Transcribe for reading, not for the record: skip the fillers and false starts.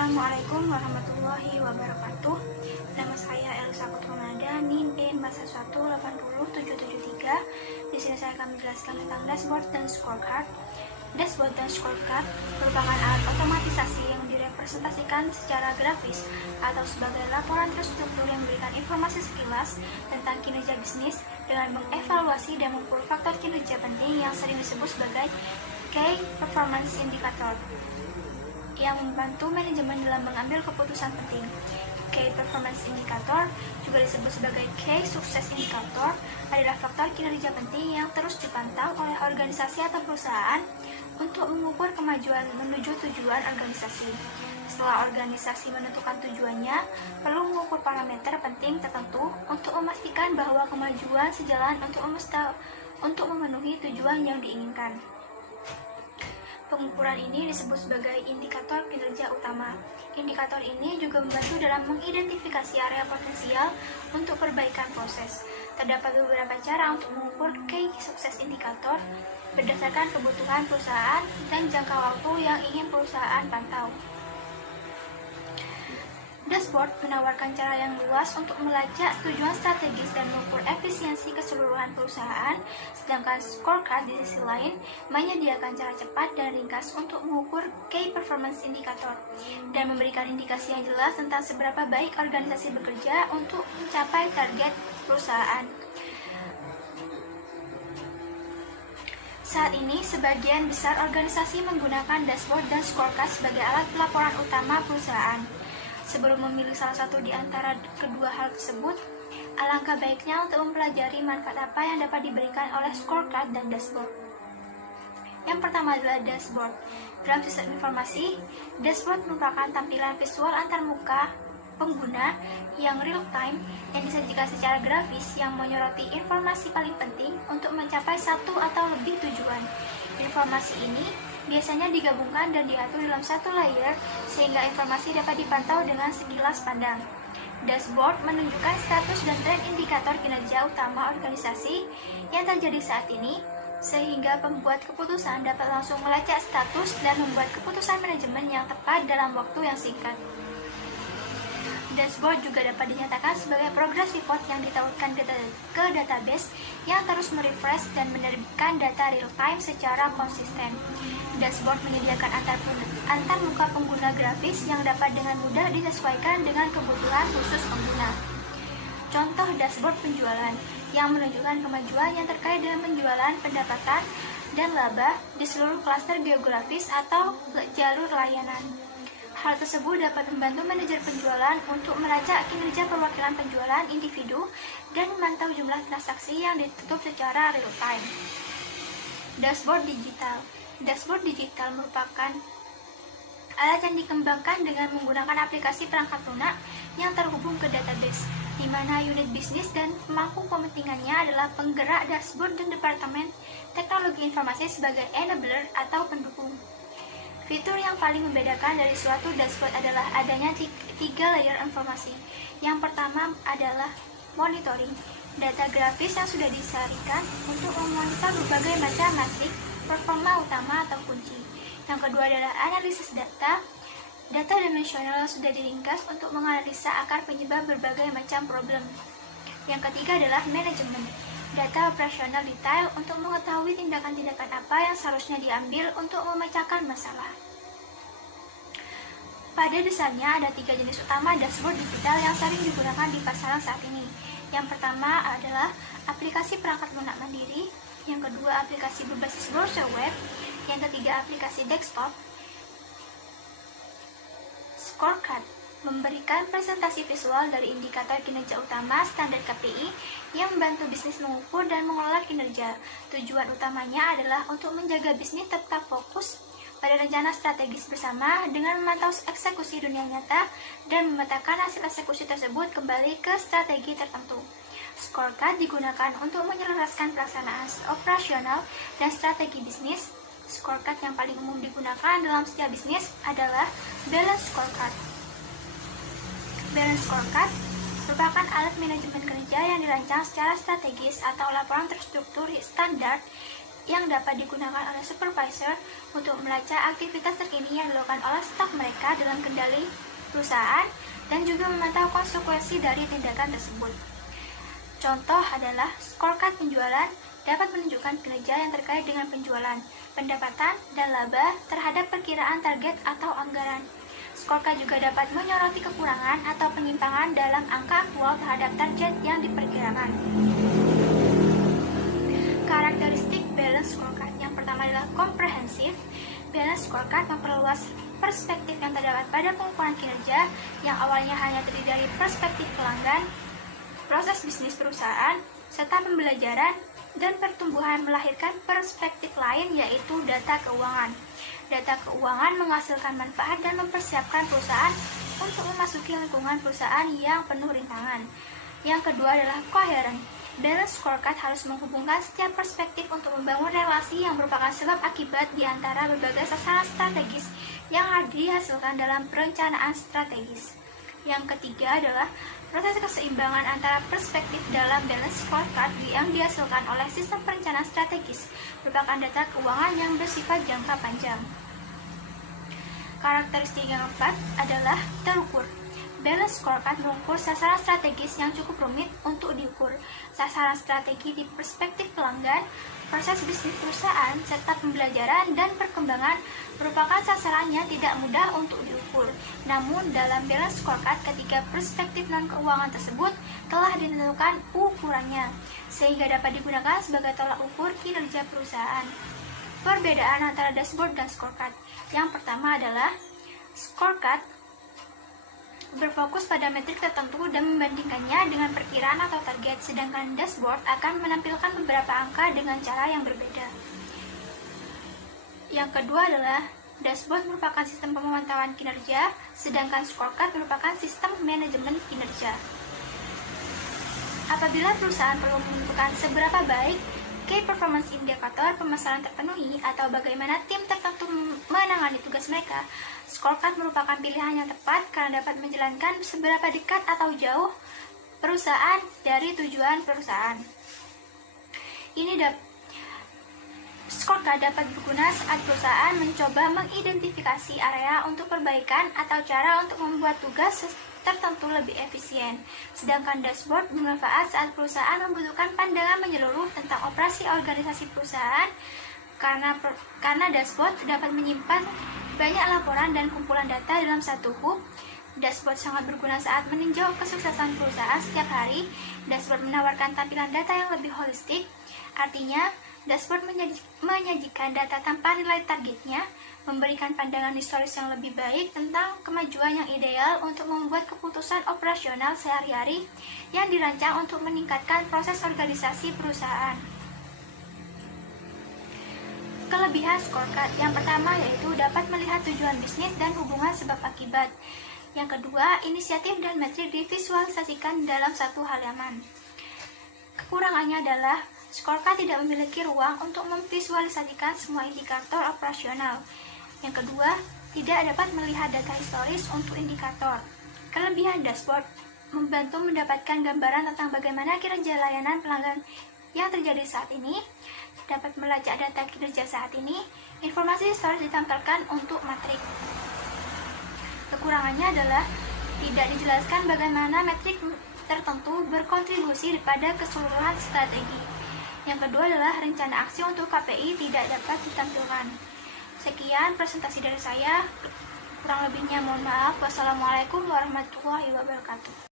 Assalamualaikum warahmatullahi wabarakatuh. Nama saya Elsa Putranada, NIM E1180773. Di sini saya akan menjelaskan tentang dashboard dan scorecard. Dashboard dan scorecard merupakan alat otomatisasi yang direpresentasikan secara grafis atau sebagai laporan terstruktur yang memberikan informasi sekilas tentang kinerja bisnis dengan mengevaluasi dan mengukur faktor kinerja penting yang sering disebut sebagai Key Performance Indicator yang membantu manajemen dalam mengambil keputusan penting. Key Performance Indicator, juga disebut sebagai Key Success Indicator, adalah faktor kinerja penting yang terus dipantau oleh organisasi atau perusahaan untuk mengukur kemajuan menuju tujuan organisasi. Setelah organisasi menentukan tujuannya, perlu mengukur parameter penting tertentu untuk memastikan bahwa kemajuan sejalan untuk memenuhi tujuan yang diinginkan. Pengukuran ini disebut sebagai indikator kinerja utama. Indikator ini juga membantu dalam mengidentifikasi area potensial untuk perbaikan proses. Terdapat beberapa cara untuk mengukur Key Success Indicator berdasarkan kebutuhan perusahaan dan jangka waktu yang ingin perusahaan pantau. Dashboard menawarkan cara yang luas untuk melacak tujuan strategis dan mengukur efisiensi keseluruhan perusahaan, sedangkan scorecard di sisi lain menyediakan cara cepat dan ringkas untuk mengukur Key Performance Indicator dan memberikan indikasi yang jelas tentang seberapa baik organisasi bekerja untuk mencapai target perusahaan. Saat ini, sebagian besar organisasi menggunakan dashboard dan scorecard sebagai alat pelaporan utama perusahaan. Sebelum memilih salah satu di antara kedua hal tersebut, alangkah baiknya untuk mempelajari manfaat apa yang dapat diberikan oleh scorecard dan dashboard. Yang pertama adalah dashboard. Dalam sistem informasi, dashboard merupakan tampilan visual antarmuka pengguna yang real time yang disajikan secara grafis yang menyoroti informasi paling penting untuk mencapai satu atau lebih tujuan. Informasi ini biasanya digabungkan dan diatur dalam satu layer sehingga informasi dapat dipantau dengan sekilas pandang. Dashboard menunjukkan status dan tren indikator kinerja utama organisasi yang terjadi saat ini, sehingga pembuat keputusan dapat langsung melacak status dan membuat keputusan manajemen yang tepat dalam waktu yang singkat. Dashboard juga dapat dinyatakan sebagai progress report yang ditautkan ke database yang terus merefresh dan menerbitkan data real-time secara konsisten. Dashboard menyediakan antarmuka pengguna grafis yang dapat dengan mudah disesuaikan dengan kebutuhan khusus pengguna. Contoh dashboard penjualan yang menunjukkan kemajuan yang terkait dengan penjualan, pendapatan, dan laba di seluruh klaster geografis atau jalur layanan. Hal tersebut dapat membantu manajer penjualan untuk melacak kinerja perwakilan penjualan individu dan memantau jumlah transaksi yang ditutup secara real-time. Dashboard digital. Dashboard digital merupakan alat yang dikembangkan dengan menggunakan aplikasi perangkat lunak yang terhubung ke database, di mana unit bisnis dan pemangku kepentingannya adalah penggerak dashboard dan departemen teknologi informasi sebagai enabler atau pendukung. Fitur yang paling membedakan dari suatu dashboard adalah adanya 3 layer informasi. Yang pertama adalah monitoring, data grafis yang sudah disarikan untuk memonitor berbagai macam matrik performa utama atau kunci. Yang kedua adalah analisis data dimensional yang sudah diringkas untuk menganalisa akar penyebab berbagai macam problem. Yang ketiga adalah manajemen, data operasional detail untuk mengetahui tindakan-tindakan apa yang seharusnya diambil untuk memecahkan masalah. Pada dasarnya ada 3 jenis utama dashboard digital yang sering digunakan di pasaran saat ini. Yang pertama adalah aplikasi perangkat lunak mandiri, yang kedua aplikasi berbasis browser web, yang ketiga aplikasi desktop. Scorecard memberikan presentasi visual dari indikator kinerja utama standar KPI yang membantu bisnis mengukur dan mengelola kinerja. Tujuan utamanya adalah untuk menjaga bisnis tetap fokus pada rencana strategis bersama dengan memantau eksekusi dunia nyata dan memetakan hasil eksekusi tersebut kembali ke strategi tertentu. Scorecard digunakan untuk menyelaraskan pelaksanaan operasional dan strategi bisnis. Scorecard yang paling umum digunakan dalam setiap bisnis adalah Balance Scorecard. Balance Scorecard merupakan alat manajemen kerja yang dirancang secara strategis atau laporan terstruktur standar yang dapat digunakan oleh supervisor untuk melacak aktivitas terkini yang dilakukan oleh staf mereka dalam kendali perusahaan dan juga memantau konsekuensi dari tindakan tersebut. Contoh adalah scorecard penjualan dapat menunjukkan kinerja yang terkait dengan penjualan, pendapatan, dan laba terhadap perkiraan target atau anggaran. Scorecard juga dapat menyoroti kekurangan atau penyimpangan dalam angka aktual terhadap target yang diperkirakan. Karakteristik balance scorecard yang pertama adalah komprehensif. Balance scorecard memperluas perspektif yang terdapat pada pengukuran kinerja yang awalnya hanya terdiri dari perspektif pelanggan, proses bisnis perusahaan, serta pembelajaran dan pertumbuhan, melahirkan perspektif lain yaitu data keuangan. Data keuangan menghasilkan manfaat dan mempersiapkan perusahaan untuk memasuki lingkungan perusahaan yang penuh rintangan. Yang kedua adalah koheren. Balance scorecard harus menghubungkan setiap perspektif untuk membangun relasi yang merupakan sebab akibat di antara berbagai sasaran strategis yang dihasilkan dalam perencanaan strategis. Yang ketiga adalah proses keseimbangan antara perspektif dalam balance scorecard yang dihasilkan oleh sistem perencanaan strategis merupakan data keuangan yang bersifat jangka panjang. Karakteristik yang keempat adalah terukur. Balance scorecard mengukur sasaran strategis yang cukup rumit untuk diukur. Sasaran strategi di perspektif pelanggan, proses bisnis perusahaan, serta pembelajaran dan perkembangan merupakan sasaran yang tidak mudah untuk diukur. Namun, dalam balance scorecard ketiga perspektif non-keuangan tersebut telah ditentukan ukurannya, sehingga dapat digunakan sebagai tolak ukur kinerja perusahaan. Perbedaan antara dashboard dan scorecard. Yang pertama adalah scorecard berfokus pada metrik tertentu dan membandingkannya dengan perkiraan atau target, sedangkan dashboard akan menampilkan beberapa angka dengan cara yang berbeda. Yang kedua adalah dashboard merupakan sistem pemantauan kinerja, sedangkan scorecard merupakan sistem manajemen kinerja. Apabila perusahaan perlu menentukan seberapa baik key performance indikator pemasaran terpenuhi atau bagaimana tim tertentu menangani tugas mereka, scorecard merupakan pilihan yang tepat karena dapat menjelaskan seberapa dekat atau jauh perusahaan dari tujuan perusahaan. Scorecard dapat berguna saat perusahaan mencoba mengidentifikasi area untuk perbaikan atau cara untuk membuat tugas tertentu lebih efisien. Sedangkan dashboard bermanfaat saat perusahaan membutuhkan pandangan menyeluruh tentang operasi organisasi perusahaan karena dashboard dapat menyimpan banyak laporan dan kumpulan data dalam satu hub. Dashboard sangat berguna saat meninjau kesuksesan perusahaan setiap hari. Dashboard menawarkan tampilan data yang lebih holistik. Artinya, dashboard menyajikan data tanpa nilai targetnya, memberikan pandangan historis yang lebih baik tentang kemajuan yang ideal untuk membuat keputusan operasional sehari-hari yang dirancang untuk meningkatkan proses organisasi perusahaan. Kelebihan scorecard yang pertama yaitu dapat melihat tujuan bisnis dan hubungan sebab akibat. Yang kedua, inisiatif dan metrik divisualisasikan dalam satu halaman. Kekurangannya adalah scorecard tidak memiliki ruang untuk memvisualisasikan semua indikator operasional. Yang kedua, tidak dapat melihat data historis untuk indikator. Kelebihan dashboard membantu mendapatkan gambaran tentang bagaimana kinerja layanan pelanggan yang terjadi saat ini, dapat melacak data kinerja saat ini, informasi historis ditampilkan untuk metrik. Kekurangannya adalah tidak dijelaskan bagaimana metrik tertentu berkontribusi pada keseluruhan strategi. Yang kedua adalah rencana aksi untuk KPI tidak dapat ditampilkan. Sekian presentasi dari saya, kurang lebihnya mohon maaf. Wassalamualaikum warahmatullahi wabarakatuh.